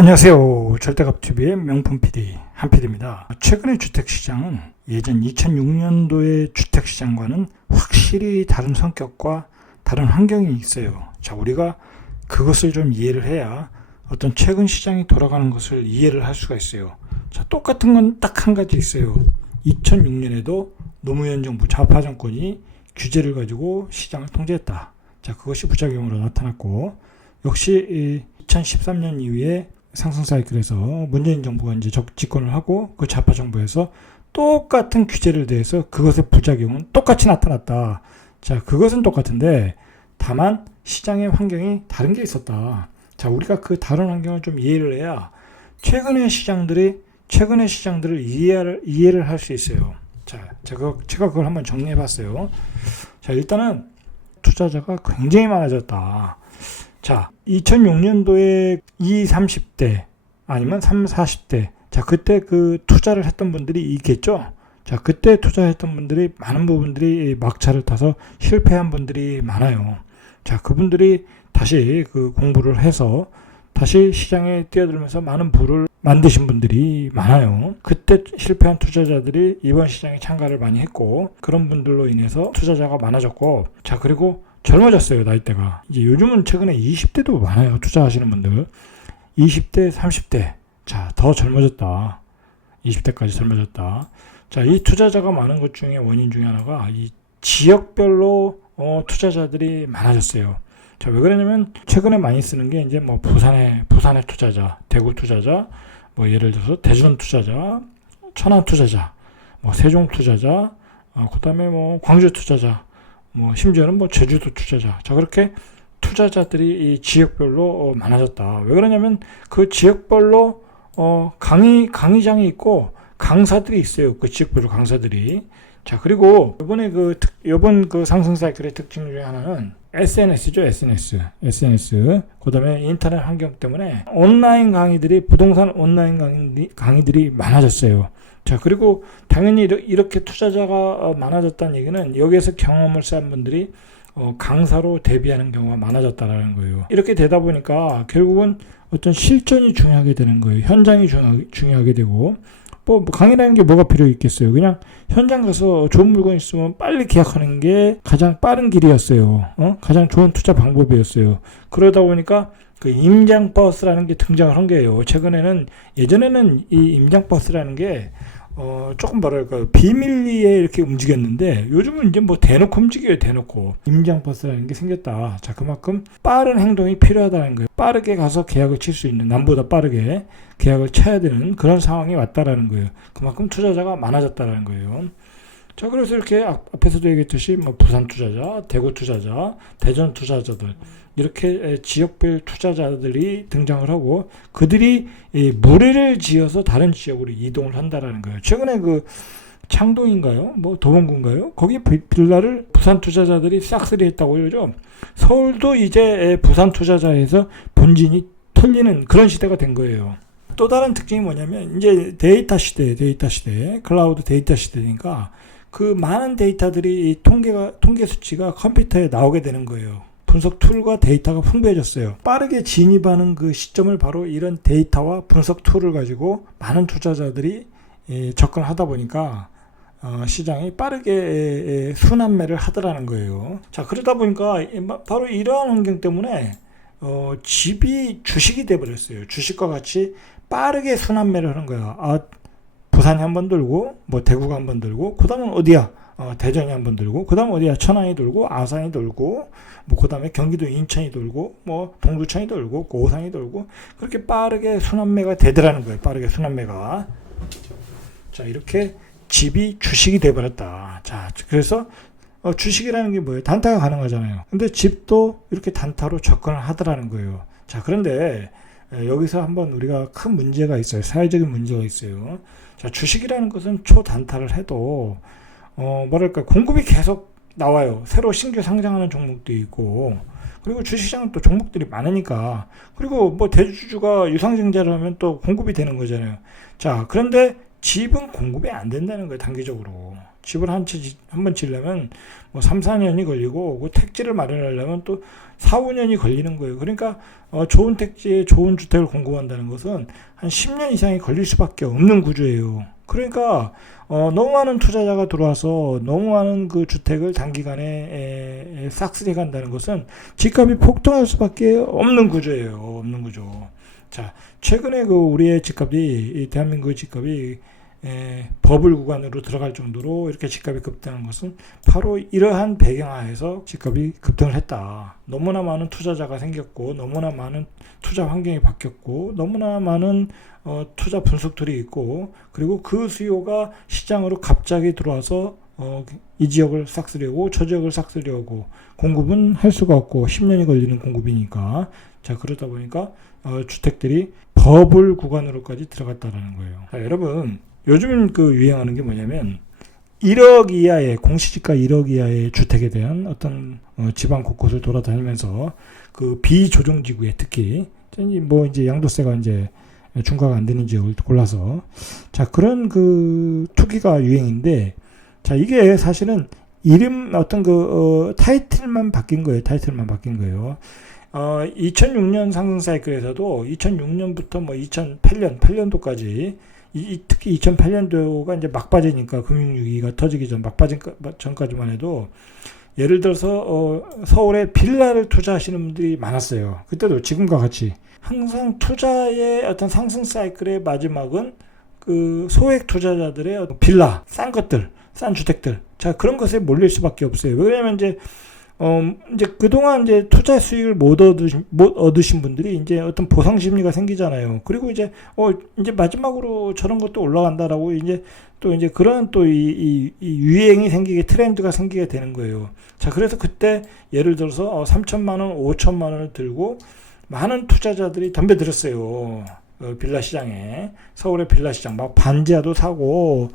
안녕하세요. 절대값TV의 명품 PD 한PD입니다. 최근의 주택시장은 예전 2006년도의 주택시장과는 확실히 다른 성격과 다른 환경이 있어요. 자, 우리가 그것을 좀 이해를 해야 어떤 최근 시장이 돌아가는 것을 이해를 할 수가 있어요. 자, 똑같은 건 딱 한 가지 있어요. 2006년에도 노무현 정부 좌파 정권이 규제를 가지고 시장을 통제했다. 자, 그것이 부작용으로 나타났고, 역시 2013년 이후에 상승 사이클에서 문재인 정부가 이제 집권을 하고 그 좌파 정부에서 똑같은 규제를 대해서 그것의 부작용은 똑같이 나타났다. 자, 그것은 똑같은데 다만 시장의 환경이 다른 게 있었다. 자, 우리가 그 다른 환경을 좀 이해를 해야 최근의 시장들을 이해를 할 수 있어요. 자, 제가 그걸 한번 정리해 봤어요. 자, 일단은 투자자가 굉장히 많아졌다. 자, 2006년도에 20, 30대 아니면 30, 40대, 자, 그때 그 투자를 했던 분들이 있겠죠. 자, 그때 투자했던 분들이 많은 부분들이 막차를 타서 실패한 분들이 많아요. 자, 그분들이 다시 그 공부를 해서 다시 시장에 뛰어들면서 많은 부를 만드신 분들이 많아요. 그때 실패한 투자자들이 이번 시장에 참가를 많이 했고, 그런 분들로 인해서 투자자가 많아졌고, 자, 그리고 젊어졌어요, 나이대가. 이제 요즘은 최근에 20대도 많아요, 투자하시는 분들. 20대, 30대. 자, 더 젊어졌다. 20대까지 젊어졌다. 자, 이 투자자가 많은 것 중에 원인 중에 하나가 이 지역별로 투자자들이 많아졌어요. 자, 왜 그러냐면 최근에 많이 쓰는 게 이제 뭐 부산의 투자자, 대구 투자자, 뭐 예를 들어서 대전 투자자, 천안 투자자, 뭐 세종 투자자, 그다음에 뭐 광주 투자자, 뭐 심지어는 뭐 제주도 투자자. 자, 그렇게 투자자들이 이 지역별로 많아졌다. 왜 그러냐면 그 지역별로 강의장이 있고 강사들이 있어요. 그 지역별로 강사들이. 자, 그리고 이번 그 상승 사이클의 특징 중에 하나는 SNS죠, SNS. 그다음에 인터넷 환경 때문에 온라인 강의들이, 부동산 온라인 강의들이 많아졌어요. 자, 그리고 당연히 이렇게 투자자가 많아졌다는 얘기는 여기에서 경험을 쌓은 분들이 강사로 데뷔하는 경우가 많아졌다는 거예요. 이렇게 되다 보니까 결국은 어떤 실전이 중요하게 되는 거예요. 현장이 중요하게 되고, 뭐 강의라는 게 뭐가 필요 있겠어요. 그냥 현장 가서 좋은 물건 있으면 빨리 계약하는 게 가장 빠른 길이었어요. 가장 좋은 투자 방법이었어요. 그러다 보니까 그 임장버스라는 게 등장을 한 거예요. 예전에는 이 임장버스라는 게 조금 뭐랄까 비밀리에 이렇게 움직였는데 요즘은 이제 뭐 대놓고 움직여요. 대놓고 임장버스라는 게 생겼다. 자, 그만큼 빠른 행동이 필요하다는 거예요. 빠르게 가서 계약을 칠 수 있는, 남보다 빠르게 계약을 쳐야 되는 그런 상황이 왔다라는 거예요. 그만큼 투자자가 많아졌다라는 거예요. 자, 그래서 이렇게 앞에서도 얘기했듯이 뭐 부산 투자자, 대구 투자자, 대전 투자자들, 이렇게 지역별 투자자들이 등장을 하고 그들이 무리를 지어서 다른 지역으로 이동을 한다라는 거예요. 최근에 그 창동인가요? 뭐 도봉구인가요? 거기 빌라를 부산 투자자들이 싹쓸이 했다고 그러죠. 서울도 이제 부산 투자자에서 본진이 털리는 그런 시대가 된 거예요. 또 다른 특징이 뭐냐면 이제 데이터 시대, 클라우드 데이터 시대니까 그 많은 데이터들이 통계 수치가 컴퓨터에 나오게 되는 거예요. 분석 툴과 데이터가 풍부해졌어요. 빠르게 진입하는 그 시점을 바로 이런 데이터와 분석 툴을 가지고 많은 투자자들이 접근하다 보니까 시장이 빠르게 순환매를 하더라는 거예요. 자, 그러다 보니까 바로 이러한 환경 때문에 집이 주식이 돼버렸어요. 주식과 같이 빠르게 순환매를 하는 거야. 부산이 한번 들고, 뭐 대구가 한번 들고, 그 다음은 어디야? 대전이 한번 들고, 그 다음 어디야? 천안이 돌고, 아산이 돌고, 뭐 그 다음에 경기도 인천이 돌고, 뭐 동두천이 돌고, 고산이 돌고, 그렇게 빠르게 순환매가 되더라는 거예요. 빠르게 순환매가. 자, 이렇게 집이 주식이 돼버렸다. 자, 그래서 주식이라는 게 뭐예요? 단타가 가능하잖아요. 근데 집도 이렇게 단타로 접근을 하더라는 거예요. 자, 그런데 여기서 한번 우리가 큰 문제가 있어요. 사회적인 문제가 있어요. 자, 주식이라는 것은 초단타를 해도 뭐랄까 공급이 계속 나와요. 새로 신규 상장하는 종목도 있고, 그리고 주식시장은 또 종목들이 많으니까, 그리고 뭐 대주주가 유상증자를 하면 또 공급이 되는 거잖아요. 자, 그런데 집은 공급이 안 된다는 거예요. 단기적으로. 집을 한 번 지으려면 뭐 3, 4년이 걸리고 그 택지를 마련하려면 또 4, 5년이 걸리는 거예요. 그러니까 좋은 택지에 좋은 주택을 공급한다는 것은 한 10년 이상이 걸릴 수밖에 없는 구조예요. 그러니까 너무 많은 투자자가 들어와서 너무 많은 그 주택을 단기간에 싹쓸이 간다는 것은 집값이 폭등할 수밖에 없는 구조예요. 없는 구조. 자, 최근에 그 우리의 집값이 대한민국의 집값이 버블 구간으로 들어갈 정도로 이렇게 집값이 급등한 것은 바로 이러한 배경하에서 집값이 급등을 했다. 너무나 많은 투자자가 생겼고 너무나 많은 투자 환경이 바뀌었고 너무나 많은 투자 분석들이 있고 그리고 그 수요가 시장으로 갑자기 들어와서 이 지역을 싹쓸이하고 저 지역을 싹쓸이하고 공급은 할 수가 없고 10년이 걸리는 공급이니까 자 그러다 보니까 주택들이 버블 구간으로까지 들어갔다라는 거예요. 자, 여러분 요즘 그 유행하는 게 뭐냐면 1억 이하의 공시지가 1억 이하의 주택에 대한 어떤 지방 곳곳을 돌아다니면서 그 비조정지구에 특히 뭐 이제 양도세가 이제 중과가 안 되는 지역을 골라서 자 그런 그 투기가 유행인데 자 이게 사실은 이름 어떤 그 타이틀만 바뀐 거예요. 타이틀만 바뀐 거예요. 2006년 상승 사이클에서도 2006년부터 뭐 2008년도까지 특히 2008년도가 이제 막바지니까 금융위기가 터지기 전 막바지 전까지만 해도 예를 들어서 서울에 빌라를 투자하시는 분들이 많았어요. 그때도 지금과 같이 항상 투자의 어떤 상승 사이클의 마지막은 그 소액 투자자들의 빌라, 싼 것들, 싼 주택들, 자 그런 것에 몰릴 수밖에 없어요. 왜냐하면 이제 그동안 이제 투자 수익을 못 얻으신 분들이 이제 어떤 보상 심리가 생기잖아요. 그리고 이제 이제 마지막으로 저런 것도 올라간다라고 이제 또 이제 그런 또 이 유행이 생기게 트렌드가 생기게 되는 거예요. 자, 그래서 그때 예를 들어서 3천만 원, 5천만 원을 들고 많은 투자자들이 덤벼들었어요. 빌라 시장에. 서울의 빌라 시장 막 반지하도 사고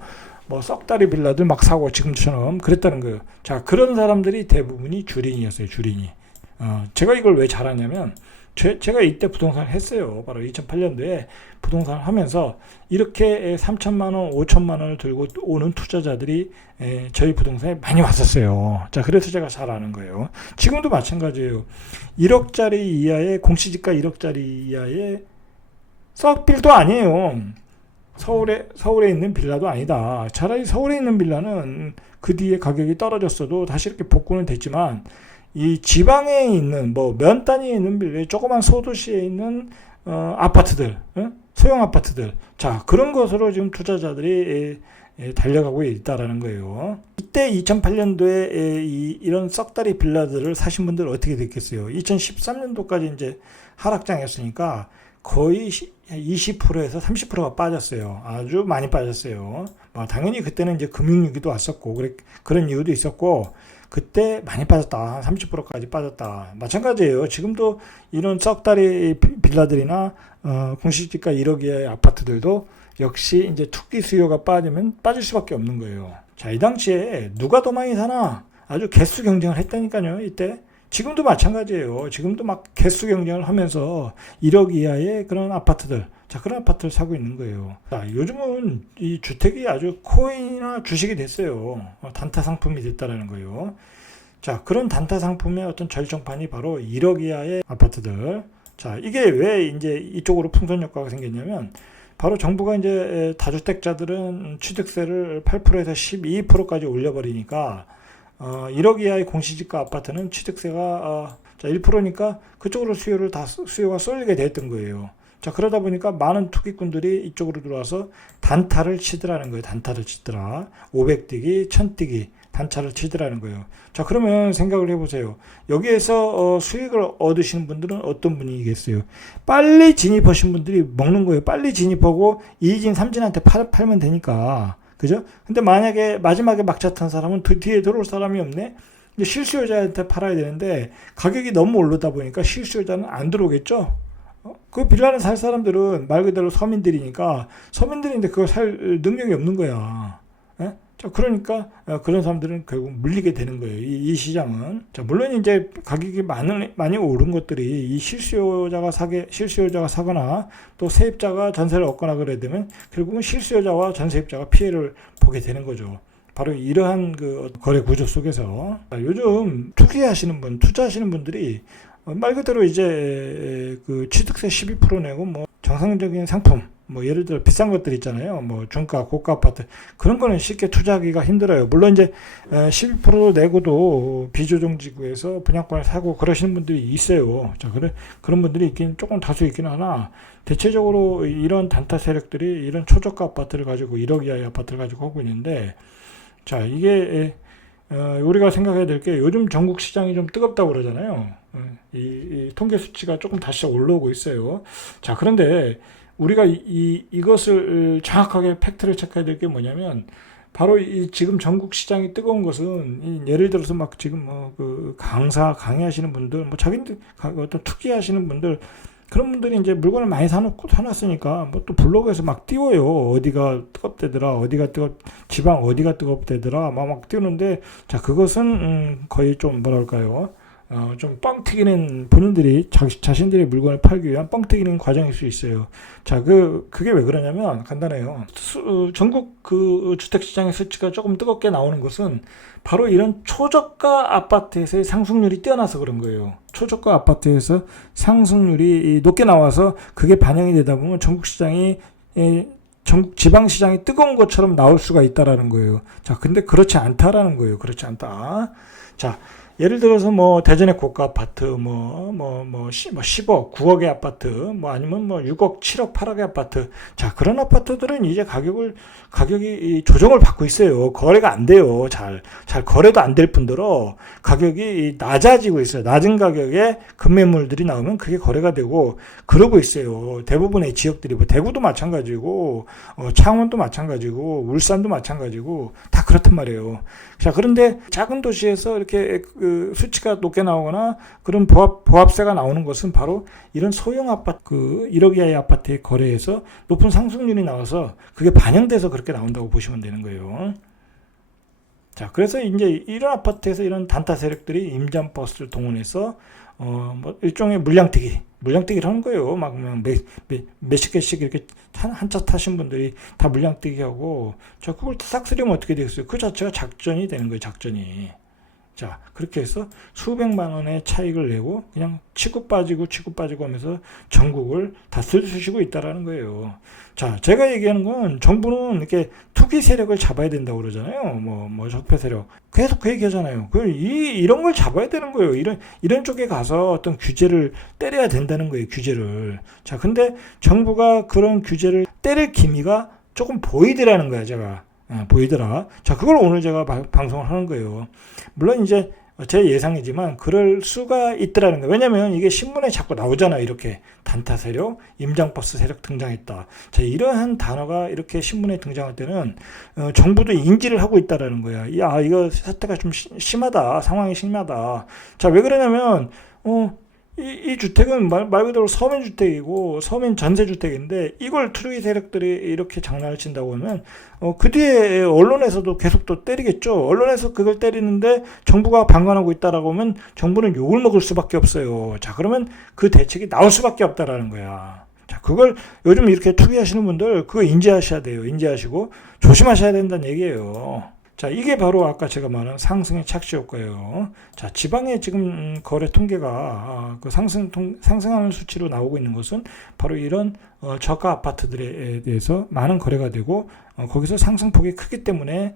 뭐 썩다리 빌라들 막 사고 지금처럼 그랬다는 거예요. 자, 그런 사람들이 대부분이 주린이었어요. 주린이. 제가 이걸 왜 잘 아냐면 제가 이때 부동산을 했어요. 바로 2008년도에 부동산을 하면서 이렇게 3천만 원, 5천만 원을 들고 오는 투자자들이 저희 부동산에 많이 왔었어요. 자, 그래서 제가 잘 아는 거예요. 지금도 마찬가지예요. 1억짜리 이하의 공시지가 1억짜리 이하의 썩빌도 아니에요. 서울에 있는 빌라도 아니다. 차라리 서울에 있는 빌라는 그 뒤에 가격이 떨어졌어도 다시 이렇게 복구는 됐지만 이 지방에 있는 뭐 면 단위에 있는 빌라, 조그만 소도시에 있는 아파트들, 소형 아파트들, 자 그런 것으로 지금 투자자들이 달려가고 있다라는 거예요. 이때 2008년도에 이런 썩다리 빌라들을 사신 분들 어떻게 됐겠어요? 2013년도까지 이제 하락장이었으니까 거의 20%에서 30%가 빠졌어요. 아주 많이 빠졌어요. 당연히 그때는 이제 금융위기도 왔었고 그런 이유도 있었고 그때 많이 빠졌다. 한 30%까지 빠졌다. 마찬가지예요. 지금도 이런 썩다리 빌라들이나 공시지가 1억 이하의 아파트들도 역시 이제 투기 수요가 빠지면 빠질 수밖에 없는 거예요. 자, 이 당시에 누가 더 많이 사나? 아주 개수 경쟁을 했다니까요. 이때. 지금도 마찬가지예요. 지금도 막 개수 경쟁을 하면서 1억 이하의 그런 아파트들, 자 그런 아파트를 사고 있는 거예요. 자, 요즘은 이 주택이 아주 코인이나 주식이 됐어요. 단타 상품이 됐다라는 거예요. 자, 그런 단타 상품의 어떤 절정판이 바로 1억 이하의 아파트들. 자, 이게 왜 이제 이쪽으로 풍선 효과가 생겼냐면 바로 정부가 이제 다주택자들은 취득세를 8%에서 12%까지 올려버리니까 1억 이하의 공시지가 아파트는 취득세가 1%니까 그쪽으로 수요가 쏠리게 됐던 거예요. 자, 그러다 보니까 많은 투기꾼들이 이쪽으로 들어와서 단타를 치더라는 거예요. 단타를 치더라. 500뛰기, 1000뛰기 단타를 치더라는 거예요. 자, 그러면 생각을 해보세요. 여기에서 수익을 얻으시는 분들은 어떤 분이겠어요? 빨리 진입하신 분들이 먹는 거예요. 빨리 진입하고 2진, 3진한테 팔면 되니까. 그죠? 근데 만약에 마지막에 막차 탄 사람은 뒤에 들어올 사람이 없네? 이제 실수요자한테 팔아야 되는데 가격이 너무 오르다 보니까 실수요자는 안 들어오겠죠? 그 빌라를 살 사람들은 말 그대로 서민들이니까 서민들인데 그걸 살 능력이 없는 거야. 자, 그러니까 그런 사람들은 결국 물리게 되는 거예요. 이 시장은. 자, 물론 이제 가격이 많이 오른 것들이 이 실수요자가 사거나 또 세입자가 전세를 얻거나 그래야 되면 결국은 실수요자와 전세입자가 피해를 보게 되는 거죠. 바로 이러한 그 거래 구조 속에서 요즘 투자하시는 분들이 말 그대로 이제 그 취득세 12% 내고 뭐 정상적인 상품, 뭐 예를 들어 비싼 것들 있잖아요. 뭐 중가, 고가 아파트 그런 거는 쉽게 투자하기가 힘들어요. 물론 이제 12% 내고도 비조정 지구에서 분양권을 사고 그러시는 분들이 있어요. 자, 그런 분들이 조금 다수 있긴 하나 대체적으로 이런 단타 세력들이 이런 초저가 아파트를 가지고 1억 이하의 아파트를 가지고 하고 있는데, 자, 이게 우리가 생각해야 될 게 요즘 전국 시장이 좀 뜨겁다고 그러잖아요. 이 통계 수치가 조금 다시 올라오고 있어요. 자, 그런데 우리가 이것을 정확하게 팩트를 체크해야 될 게 뭐냐면 바로 지금 전국 시장이 뜨거운 것은 예를 들어서 막 지금 그 강의하시는 분들, 뭐 자기들 어떤 투기하시는 분들, 그런 분들이 이제 물건을 많이 사놨으니까 뭐 또 블로그에서 막 띄워요. 어디가 뜨겁대더라, 지방 어디가 뜨겁대더라, 막 띄우는데, 자, 그것은 거의 좀 뭐랄까요, 좀 뻥튀기는, 본인들이 자신들의 물건을 팔기 위한 뻥튀기는 과정일 수 있어요. 자, 그게 왜 그러냐면 간단해요. 전국 그 주택시장의 수치가 조금 뜨겁게 나오는 것은 바로 이런 초저가 아파트에서의 상승률이 뛰어나서 그런 거예요. 초저가 아파트에서 상승률이 높게 나와서 그게 반영이 되다 보면 전국 지방 시장이 뜨거운 것처럼 나올 수가 있다라는 거예요. 자, 근데 그렇지 않다라는 거예요. 그렇지 않다. 자, 예를 들어서 뭐 대전의 고가 아파트 뭐 10억, 9억의 아파트 뭐 아니면 뭐 6억, 7억, 8억의 아파트. 자, 그런 아파트들은 이제 가격이 조정을 받고 있어요. 거래가 안 돼요. 잘 거래도 안 될 뿐더러 가격이 낮아지고 있어요. 낮은 가격에 급매물들이 나오면 그게 거래가 되고 그러고 있어요. 대부분의 지역들이 뭐 대구도 마찬가지고 창원도 마찬가지고 울산도 마찬가지고 다 그렇단 말이에요. 자, 그런데 작은 도시에서 이렇게 그 수치가 높게 나오거나 그런 보합세가 나오는 것은 바로 이런 소형 아파트, 그 1억 이하의 아파트의 거래에서 높은 상승률이 나와서 그게 반영돼서 그렇게 나온다고 보시면 되는 거예요. 자, 그래서 이제 이런 아파트에서 이런 단타 세력들이 임장버스를 동원해서 뭐 일종의 물량뜨기를 하는 거예요. 막 몇십 개씩 이렇게 한 차 타신 분들이 다 물량뜨기 하고, 자, 그걸 싹쓸이면 어떻게 되겠어요? 그 자체가 작전이 되는 거예요, 작전이. 자, 그렇게 해서 수백만 원의 차익을 내고 그냥 치고 빠지고 하면서 전국을 다 쓸수시고 있다라는 거예요. 자, 제가 얘기하는 건 정부는 이렇게 투기 세력을 잡아야 된다고 그러잖아요. 뭐 적폐 세력. 계속 그 얘기 하잖아요. 이런 걸 잡아야 되는 거예요. 이런 쪽에 가서 어떤 규제를 때려야 된다는 거예요, 규제를. 자, 근데 정부가 그런 규제를 때릴 기미가 조금 보이더라는 거야, 제가. 보이더라. 자, 그걸 오늘 제가 방송을 하는 거예요. 물론 이제 제 예상이지만 그럴 수가 있더라는 거예요. 왜냐면 이게 신문에 자꾸 나오잖아요. 이렇게 단타 세력, 임장버스 세력 등장했다. 자, 이러한 단어가 이렇게 신문에 등장할 때는 정부도 인지를 하고 있다라는 거야. 야, 이거 사태가 좀 심하다. 상황이 심하다. 자, 왜 그러냐면 이 주택은 말 그대로 서민주택이고 서민 전세주택인데 이걸 투기 세력들이 이렇게 장난을 친다고 하면 그 뒤에 언론에서도 계속 또 때리겠죠. 언론에서 그걸 때리는데 정부가 방관하고 있다라고 하면 정부는 욕을 먹을 수밖에 없어요. 자, 그러면 그 대책이 나올 수밖에 없다라는 거야. 자, 그걸 요즘 이렇게 투기하시는 분들 그거 인지하셔야 돼요. 인지하시고 조심하셔야 된다는 얘기예요. 자, 이게 바로 아까 제가 말한 상승의 착시 효과예요. 자, 지방의 지금 거래 통계가 그 상승하는 수치로 나오고 있는 것은 바로 이런 저가 아파트들에 대해서 많은 거래가 되고 거기서 상승폭이 크기 때문에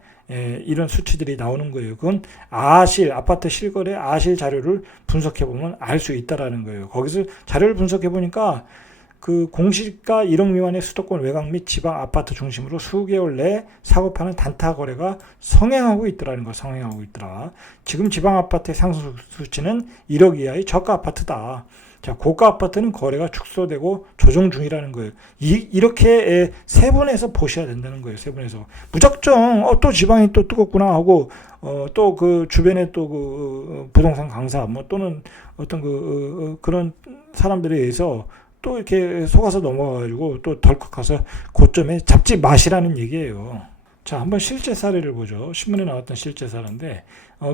이런 수치들이 나오는 거예요. 그건 아파트 실거래 자료를 분석해 보면 알 수 있다라는 거예요. 거기서 자료를 분석해 보니까 그 공시가 1억 미만의 수도권 외곽 및 지방 아파트 중심으로 수개월 내에 사고 파는 단타 거래가 성행하고 있더라는 거, 성행하고 있더라. 지금 지방 아파트의 상승 수치는 1억 이하의 저가 아파트다. 자, 고가 아파트는 거래가 축소되고 조정 중이라는 거예요. 이렇게 세분해서 보셔야 된다는 거예요. 세분해서 무작정 또 지방이 또 뜨겁구나 하고 또 그 주변에 또 그 부동산 강사 뭐 또는 어떤 그런 사람들에 의해서 또 이렇게 속아서 넘어가가지고 또 덜컥 가서 고점에 잡지 마시라는 얘기예요. 자, 한번 실제 사례를 보죠. 신문에 나왔던 실제 사례인데,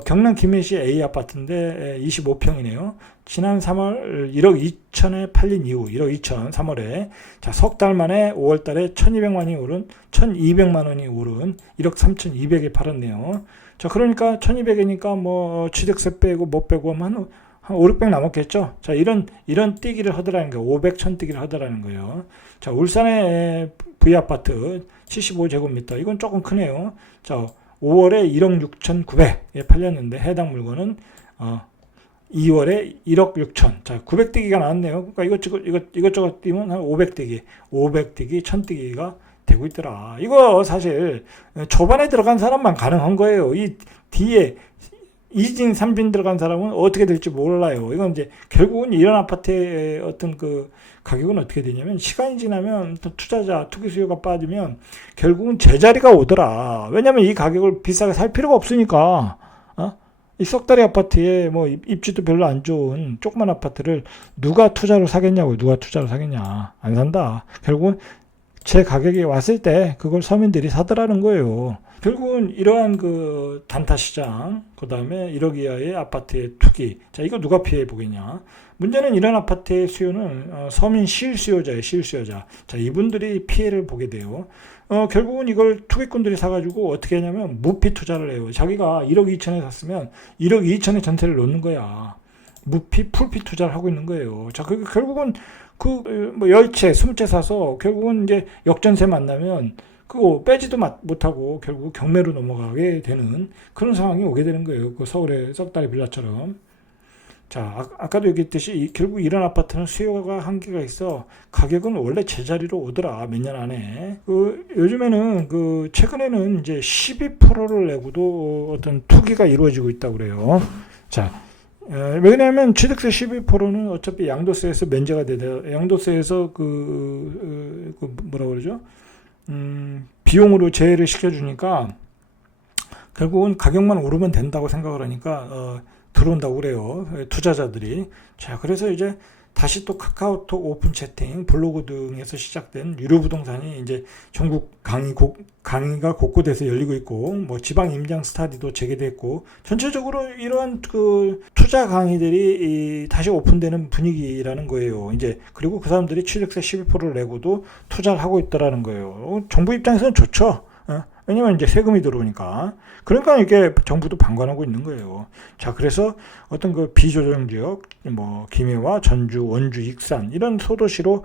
경남 김해시 A 아파트인데 25평이네요. 지난 3월 1억 2천에 팔린 이후, 1억 2천 3월에 자, 석 달 만에 5월 달에 1200만이 오른 1200만 원이 오른 1억 3200에 팔았네요. 자, 그러니까 1200이니까 뭐 취득세 빼고 못 빼고 하면 한 5, 600 남았겠죠. 자, 이런 뛰기를 하더라는 거예요. 500, 1000 뛰기를 하더라는 거예요. 자, 울산의 V아파트 75제곱미터. 이건 조금 크네요. 자, 5월에 1억 6,900에 팔렸는데 해당 물건은 2월에 1억 6천. 자, 900 뛰기가 나왔네요. 그러니까 이것저것 뛰면 한 500 뛰기, 500 뛰기, 1000 뛰기가 되고 있더라. 이거 사실 초반에 들어간 사람만 가능한 거예요. 이 뒤에 2진, 3진 들어간 사람은 어떻게 될지 몰라요. 이건 이제 결국은 이런 아파트의 어떤 그 가격은 어떻게 되냐면 시간이 지나면 투자자, 투기 수요가 빠지면 결국은 제자리가 오더라. 왜냐면 이 가격을 비싸게 살 필요가 없으니까. 이 썩다리 아파트에 뭐 입지도 별로 안 좋은 조그만 아파트를 누가 투자로 사겠냐고요. 누가 투자로 사겠냐. 안 산다. 결국은 제 가격이 왔을 때 그걸 서민들이 사더라는 거예요. 결국은 이러한 그 단타 시장, 그 다음에 1억 이하의 아파트의 투기. 자, 이거 누가 피해 보겠냐. 문제는 이런 아파트의 수요는 서민 실수요자예요, 실수요자. 자, 이분들이 피해를 보게 돼요. 결국은 이걸 투기꾼들이 사가지고 어떻게 하냐면 무피 투자를 해요. 자기가 1억 2천에 샀으면 1억 2천에 전세를 놓는 거야. 무피, 풀피 투자를 하고 있는 거예요. 자, 결국은 뭐 10채, 20채 사서 결국은 이제 역전세 만나면 그거 빼지도 못하고 결국 경매로 넘어가게 되는 그런 상황이 오게 되는 거예요. 그 서울의 썩다리 빌라처럼. 자, 아까도 얘기했듯이 결국 이런 아파트는 수요가 한계가 있어 가격은 원래 제자리로 오더라. 몇 년 안에. 요즘에는 최근에는 이제 12%를 내고도 어떤 투기가 이루어지고 있다고 그래요. 자, 왜냐하면 취득세 12%는 어차피 양도세에서 면제가 되죠. 양도세에서 뭐라 그러죠? 비용으로 제외를 시켜주니까 결국은 가격만 오르면 된다고 생각을 하니까 들어온다고 그래요. 투자자들이. 자, 그래서 이제 다시 또 카카오톡 오픈 채팅, 블로그 등에서 시작된 유료 부동산이 이제 전국 강의가 곳곳에서 열리고 있고, 뭐 지방 임장 스타디도 재개됐고, 전체적으로 이러한 투자 강의들이 다시 오픈되는 분위기라는 거예요. 이제 그리고 그 사람들이 취득세 12%를 내고도 투자를 하고 있다라는 거예요. 정부 입장에서는 좋죠. 왜냐면 이제 세금이 들어오니까. 그러니까 이게 정부도 방관하고 있는 거예요. 자, 그래서 어떤 비조정 지역, 뭐 김해와 전주, 원주, 익산 이런 소도시로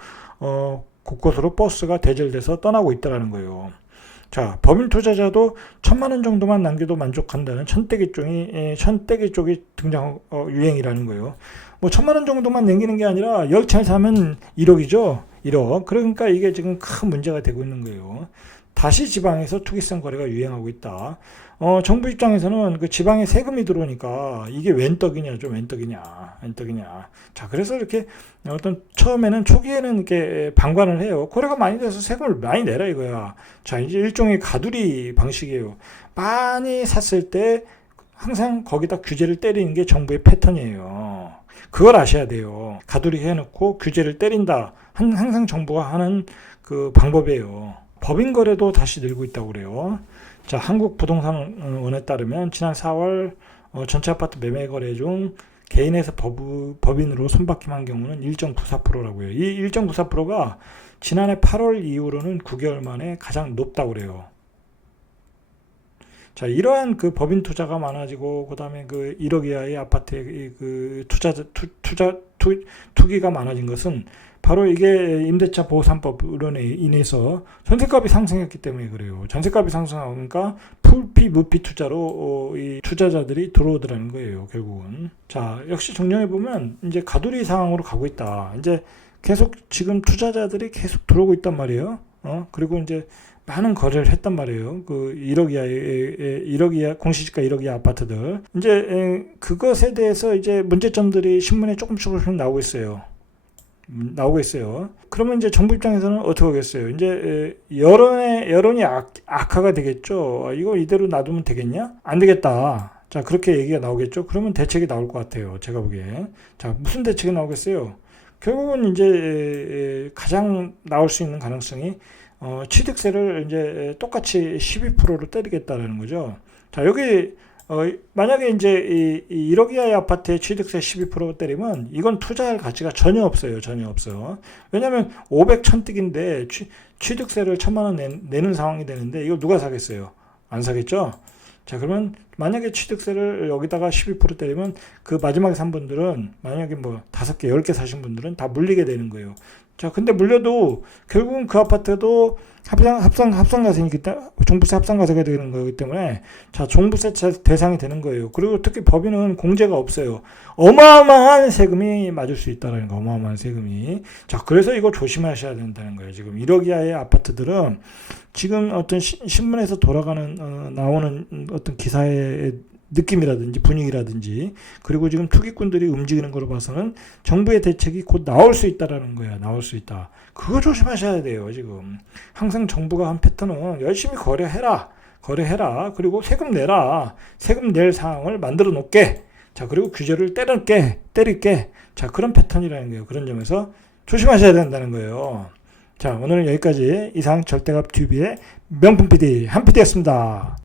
곳곳으로 버스가 대절돼서 떠나고 있다라는 거예요. 자, 법인 투자자도 1,000만 원 정도만 남겨도 만족한다는 천대기 쪽이 유행이라는 거예요. 뭐 1,000만 원 정도만 남기는 게 아니라 10채 사면 1억이죠. 1억. 그러니까 이게 지금 큰 문제가 되고 있는 거예요. 다시 지방에서 투기성 거래가 유행하고 있다. 정부 입장에서는 그 지방에 세금이 들어오니까 이게 웬 떡이냐, 웬 떡이냐. 자, 그래서 이렇게 처음에는 초기에는 이렇게 방관을 해요. 거래가 많이 돼서 세금을 많이 내라 이거야. 자, 이제 일종의 가두리 방식이에요. 많이 샀을 때 항상 거기다 규제를 때리는 게 정부의 패턴이에요. 그걸 아셔야 돼요. 가두리 해놓고 규제를 때린다. 항상 정부가 하는 그 방법이에요. 법인 거래도 다시 늘고 있다고 그래요. 자, 한국부동산원에 따르면 지난 4월 전체 아파트 매매 거래 중 개인에서 법인으로 손바뀜한 경우는 1.94%라고요. 이 1.94%가 지난해 8월 이후로는 9개월 만에 가장 높다고 그래요. 자, 이러한 법인 투자가 많아지고 그다음에 1억 이하의 아파트의 투기가 많아진 것은 바로 이게 임대차 보호 3법으로 인해서 전세값이 상승했기 때문에 그래요. 전세값이 상승하니까 풀피, 무피 투자로 이 투자자들이 들어오더라는 거예요, 결국은. 자, 역시 정리해보면 이제 가두리 상황으로 가고 있다. 이제 계속 지금 투자자들이 계속 들어오고 있단 말이에요. 그리고 이제 많은 거래를 했단 말이에요. 1억 이하, 공시지가 1억 이하 아파트들. 이제 그것에 대해서 이제 문제점들이 신문에 조금씩 나오고 있어요. 그러면 이제 정부 입장에서는 어떻게 하겠어요? 이제 여론이 악화가 되겠죠. 이거 이대로 놔두면 되겠냐? 안 되겠다. 자, 그렇게 얘기가 나오겠죠. 그러면 대책이 나올 것 같아요. 제가 보기에. 자, 무슨 대책이 나오겠어요? 결국은 이제 가장 나올 수 있는 가능성이 취득세를 이제 똑같이 12%로 때리겠다라는 거죠. 자, 여기 만약에 이제 이 1억 이하의 아파트에 취득세 12% 때리면 이건 투자할 가치가 전혀 없어요. 전혀 없어. 왜냐하면 500, 1000뜩인데 취득세를 1000만 원 내는 상황이 되는데 이걸 누가 사겠어요? 안 사겠죠? 자, 그러면 만약에 취득세를 여기다가 12% 때리면 그 마지막에 산 분들은 만약에 뭐 5개, 10개 사신 분들은 다 물리게 되는 거예요. 자, 근데 물려도 결국은 그 아파트도 합산가세이기 때문에 종부세 합산가세가 되는 거기 때문에 자, 종부세 대상이 되는 거예요. 그리고 특히 법인은 공제가 없어요. 어마어마한 세금이 맞을 수 있다는 거, 어마어마한 세금이. 자, 그래서 이거 조심하셔야 된다는 거예요. 지금 1억 이하의 아파트들은 지금 어떤 신문에서 돌아가는 나오는 어떤 기사의 느낌이라든지 분위기라든지 그리고 지금 투기꾼들이 움직이는 걸로 봐서는 정부의 대책이 곧 나올 수 있다라는 거야. 나올 수 있다. 그거 조심하셔야 돼요. 지금 항상 정부가 한 패턴은 열심히 거래해라. 그리고 세금 내라. 세금 낼 상황을 만들어 놓게. 자, 그리고 규제를 때릴게. 자, 그런 패턴이라는 거예요. 그런 점에서 조심하셔야 된다는 거예요. 자, 오늘은 여기까지 이상 절대값 TV의 명품 PD 한 PD였습니다.